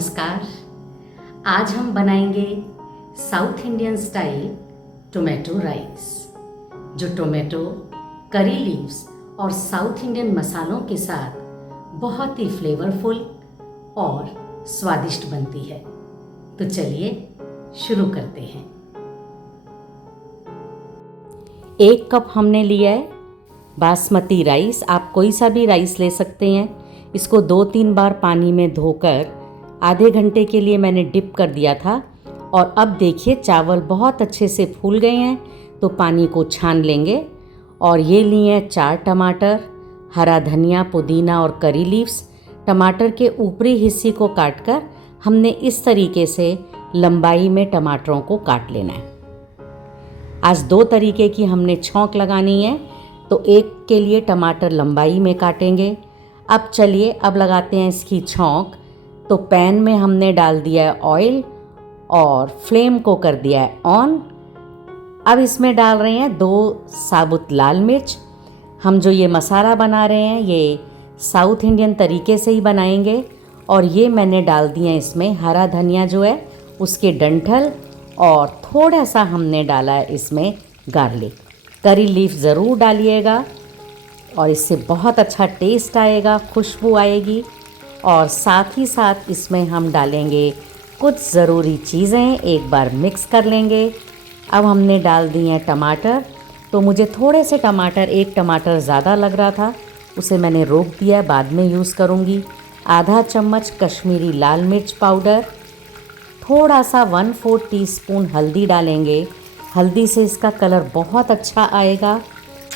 नमस्कार। आज हम बनाएंगे south Indian style tomato rice, जो टोमेटो, करी लीव्स और साउथ इंडियन मसालों के साथ बहुत ही फ्लेवरफुल और स्वादिष्ट बनती है। तो चलिए शुरू करते हैं। 1 कप हमने लिया है बासमती राइस। आप कोई सा भी राइस ले सकते हैं। इसको 2-3 बार पानी में धोकर आधे घंटे के लिए मैंने डिप कर दिया था। और अब देखिए चावल बहुत अच्छे से फूल गए हैं, तो पानी को छान लेंगे। और ये लिए हैं 4 टमाटर, हरा धनिया, पुदीना और करी लीव्स। टमाटर के ऊपरी हिस्से को काटकर हमने इस तरीके से लंबाई में टमाटरों को काट लेना है। आज 2 तरीके की हमने छौंक लगानी है, तो एक के लिए टमाटर लंबाई में काटेंगे। अब चलिए अब लगाते हैं इसकी छौंक। तो पैन में हमने डाल दिया है ऑयल और फ्लेम को कर दिया है ऑन। अब इसमें डाल रहे हैं 2 साबुत लाल मिर्च। हम जो ये मसाला बना रहे हैं ये साउथ इंडियन तरीके से ही बनाएंगे। और ये मैंने डाल दिया है इसमें हरा धनिया जो है उसके डंठल, और थोड़ा सा हमने डाला है इसमें गार्लिक। करी लीफ ज़रूर डालिएगा और इससे बहुत अच्छा टेस्ट आएगा, खुशबू आएगी। और साथ ही साथ इसमें हम डालेंगे कुछ ज़रूरी चीज़ें, एक बार मिक्स कर लेंगे। अब हमने डाल दिए हैं टमाटर। तो मुझे थोड़े से टमाटर, 1 टमाटर ज़्यादा लग रहा था, उसे मैंने रोक दिया, बाद में यूज़ करूँगी। आधा चम्मच कश्मीरी लाल मिर्च पाउडर, थोड़ा सा 1/4 टीस्पून हल्दी डालेंगे। हल्दी से इसका कलर बहुत अच्छा आएगा।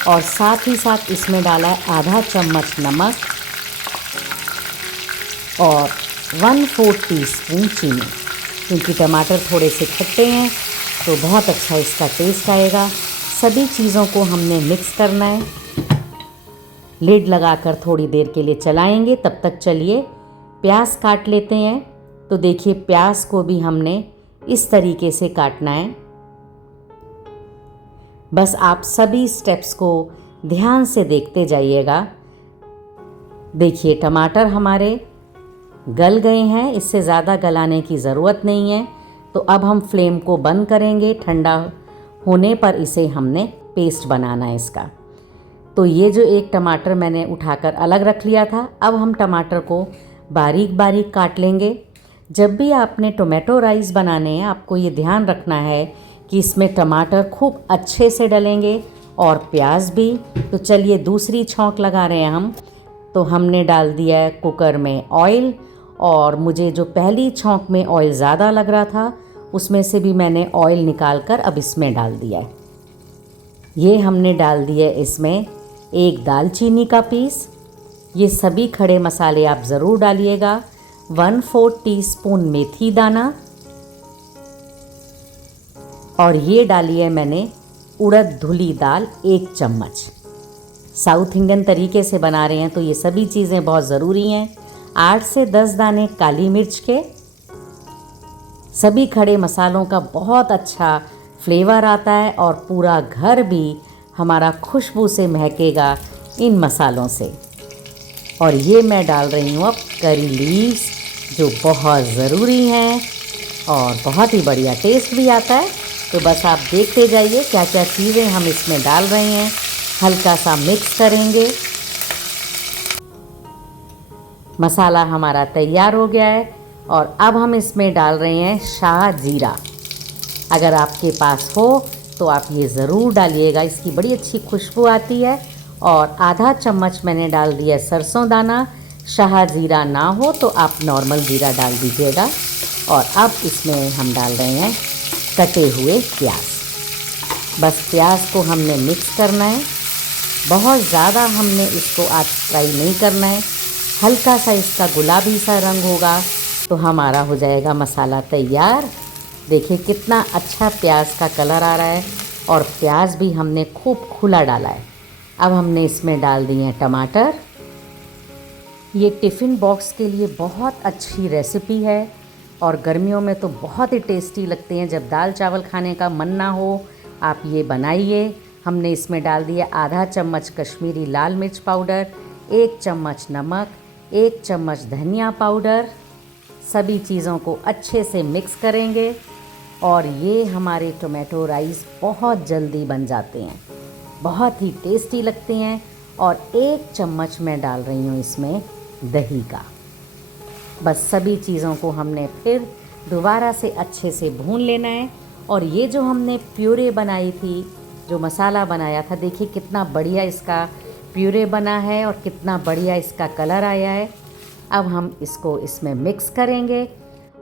और साथ ही साथ इसमें डाला है आधा चम्मच नमक और 1/4 टीस्पून चीनी। क्योंकि टमाटर थोड़े से खट्टे हैं तो बहुत अच्छा इसका टेस्ट आएगा। सभी चीज़ों को हमने मिक्स करना है। लिड लगाकर थोड़ी देर के लिए चलाएंगे। तब तक चलिए प्याज काट लेते हैं। तो देखिए प्याज को भी हमने इस तरीके से काटना है। बस आप सभी स्टेप्स को ध्यान से देखते जाइएगा। देखिए टमाटर हमारे गल गए हैं, इससे ज़्यादा गलाने की ज़रूरत नहीं है। तो अब हम फ्लेम को बंद करेंगे। ठंडा होने पर इसे हमने पेस्ट बनाना है इसका। तो ये जो 1 टमाटर मैंने उठाकर अलग रख लिया था, अब हम टमाटर को बारीक बारीक काट लेंगे। जब भी आपने टोमेटो राइस बनाने हैं, आपको ये ध्यान रखना है कि इसमें टमाटर खूब अच्छे से डलेंगे और प्याज भी। तो चलिए दूसरी छौंक लगा रहे हैं हम। तो हमने डाल दिया है कुकर में ऑयल, और मुझे जो पहली छौंक में ऑयल ज़्यादा लग रहा था उसमें से भी मैंने ऑयल निकाल कर अब इसमें डाल दिया है। ये हमने डाल दिया है इसमें 1 दालचीनी का पीस। ये सभी खड़े मसाले आप ज़रूर डालिएगा। 1/4 टीस्पून मेथी दाना, और ये डाली है मैंने उड़द धुली दाल 1 चम्मच। साउथ इंडियन तरीके से बना रहे हैं तो ये सभी चीज़ें बहुत ज़रूरी हैं। 8 से 10 दाने काली मिर्च के। सभी खड़े मसालों का बहुत अच्छा फ्लेवर आता है और पूरा घर भी हमारा खुशबू से महकेगा इन मसालों से। और ये मैं डाल रही हूँ अब करी लीव्स, जो बहुत ज़रूरी हैं और बहुत ही बढ़िया टेस्ट भी आता है। तो बस आप देखते जाइए क्या क्या चीज़ें हम इसमें डाल रहे हैं। हल्का सा मिक्स करेंगे। मसाला हमारा तैयार हो गया है। और अब हम इसमें डाल रहे हैं शाह जीरा। अगर आपके पास हो तो आप ये ज़रूर डालिएगा, इसकी बड़ी अच्छी खुशबू आती है। और आधा चम्मच मैंने डाल दिया सरसों दाना। शाह जीरा ना हो तो आप नॉर्मल जीरा डाल दीजिएगा। और अब इसमें हम डाल रहे हैं कटे हुए प्याज। बस प्याज को हमने मिक्स करना है। बहुत ज़्यादा हमने इसको आज फ्राई नहीं करना है। हल्का सा इसका गुलाबी सा रंग होगा तो हमारा हो जाएगा मसाला तैयार। देखिए कितना अच्छा प्याज का कलर आ रहा है, और प्याज भी हमने खूब खुला डाला है। अब हमने इसमें डाल दिए हैं टमाटर। ये टिफ़िन बॉक्स के लिए बहुत अच्छी रेसिपी है और गर्मियों में तो बहुत ही टेस्टी लगते हैं। जब दाल चावल खाने का मन ना हो, आप ये बनाइए। हमने इसमें डाल दिया आधा चम्मच कश्मीरी लाल मिर्च पाउडर, 1 चम्मच नमक, 1 चम्मच धनिया पाउडर। सभी चीज़ों को अच्छे से मिक्स करेंगे और ये हमारे टोमेटो राइस बहुत जल्दी बन जाते हैं, बहुत ही टेस्टी लगते हैं। और 1 चम्मच मैं डाल रही हूँ इसमें दही का। बस सभी चीज़ों को हमने फिर दोबारा से अच्छे से भून लेना है। और ये जो हमने प्यूरे बनाई थी, जो मसाला बनाया था, देखिए कितना बढ़िया इसका प्यूरे बना है और कितना बढ़िया इसका कलर आया है। अब हम इसको इसमें मिक्स करेंगे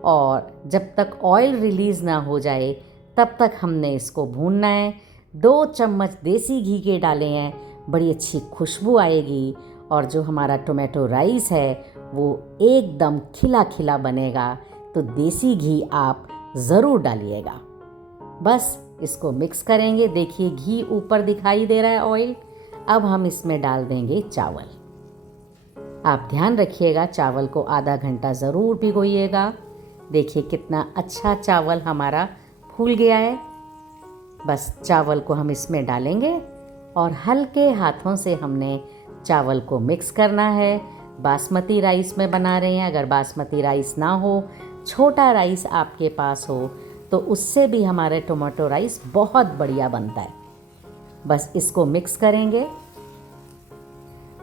और जब तक ऑयल रिलीज़ ना हो जाए तब तक हमने इसको भूनना है। 2 चम्मच देसी घी के डाले हैं, बड़ी अच्छी खुशबू आएगी और जो हमारा टोमेटो राइस है वो एकदम खिला खिला बनेगा। तो देसी घी आप ज़रूर डालिएगा। बस इसको मिक्स करेंगे। देखिए घी ऊपर दिखाई दे रहा है, ऑयल। अब हम इसमें डाल देंगे चावल। आप ध्यान रखिएगा, चावल को आधा घंटा ज़रूर भिगोइएगा। देखिए कितना अच्छा चावल हमारा फूल गया है। बस चावल को हम इसमें डालेंगे और हल्के हाथों से हमने चावल को मिक्स करना है। बासमती राइस में बना रहे हैं, अगर बासमती राइस ना हो, छोटा राइस आपके पास हो, तो उससे भी हमारे टोमेटो राइस बहुत बढ़िया बनता है। बस इसको मिक्स करेंगे।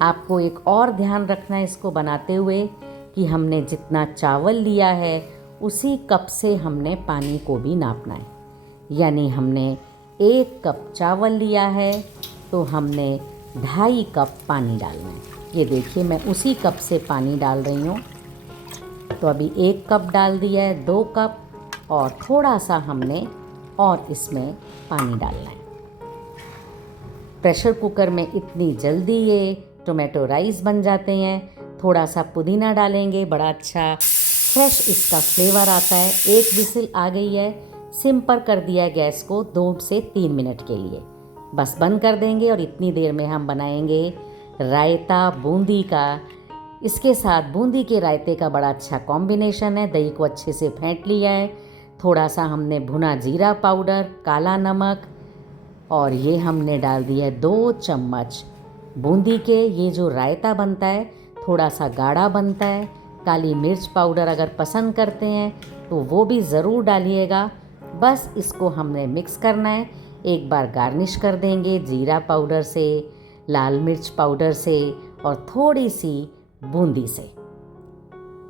आपको एक और ध्यान रखना है इसको बनाते हुए कि हमने जितना चावल लिया है उसी कप से हमने पानी को भी नापना है। यानी हमने 1 कप चावल लिया है तो हमने 2.5 कप पानी डालना है। ये देखिए मैं उसी कप से पानी डाल रही हूँ। तो अभी 1 कप डाल दिया है, 2 कप और थोड़ा सा हमने और इसमें पानी डालना है। प्रेशर कुकर में इतनी जल्दी ये टोमेटो राइस बन जाते हैं। थोड़ा सा पुदीना डालेंगे, बड़ा अच्छा फ्रेश इसका फ्लेवर आता है। 1 विसिल आ गई है, सिम पर कर दिया है गैस को 2 से 3 मिनट के लिए। बस बंद कर देंगे और इतनी देर में हम बनाएंगे रायता बूंदी का। इसके साथ बूंदी के रायते का बड़ा अच्छा कॉम्बिनेशन है। दही को अच्छे से फेंट लिया है, थोड़ा सा हमने भुना जीरा पाउडर, काला नमक और ये हमने डाल दिया है 2 चम्मच बूंदी के। ये जो रायता बनता है थोड़ा सा गाढ़ा बनता है। काली मिर्च पाउडर अगर पसंद करते हैं तो वो भी ज़रूर डालिएगा। बस इसको हमने मिक्स करना है। एक बार गार्निश कर देंगे जीरा पाउडर से, लाल मिर्च पाउडर से और थोड़ी सी बूंदी से।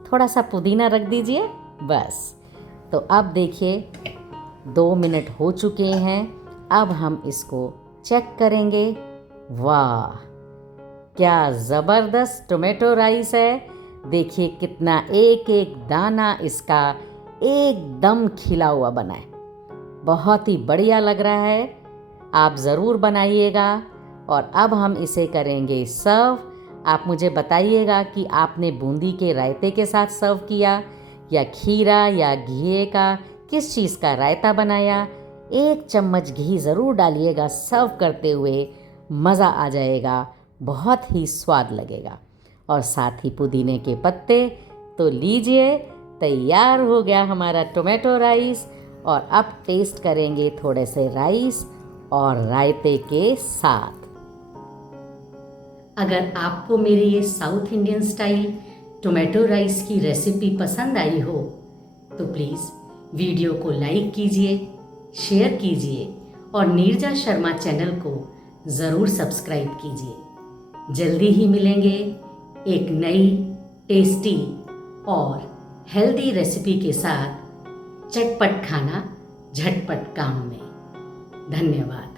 थोड़ा सा पुदीना रख दीजिए बस। तो अब देखिए 2 मिनट हो चुके हैं। अब हम इसको चेक करेंगे। वाह, क्या ज़बरदस्त टोमेटो राइस है। देखिए कितना एक एक दाना इसका एकदम खिला हुआ बना है, बहुत ही बढ़िया लग रहा है। आप ज़रूर बनाइएगा। और अब हम इसे करेंगे सर्व। आप मुझे बताइएगा कि आपने बूंदी के रायते के साथ सर्व किया या खीरा या घी का, किस चीज़ का रायता बनाया। 1 चम्मच घी ज़रूर डालिएगा सर्व करते हुए, मज़ा आ जाएगा, बहुत ही स्वाद लगेगा। और साथ ही पुदीने के पत्ते। तो लीजिए, तैयार हो गया हमारा टोमेटो राइस। और अब टेस्ट करेंगे थोड़े से राइस और रायते के साथ। अगर आपको मेरी ये south Indian style tomato rice की रेसिपी पसंद आई हो तो प्लीज़ वीडियो को लाइक कीजिए, शेयर कीजिए और नीरजा शर्मा चैनल को ज़रूर सब्सक्राइब कीजिए। जल्दी ही मिलेंगे एक नई टेस्टी और हेल्दी रेसिपी के साथ। चटपट खाना झटपट काम में। धन्यवाद।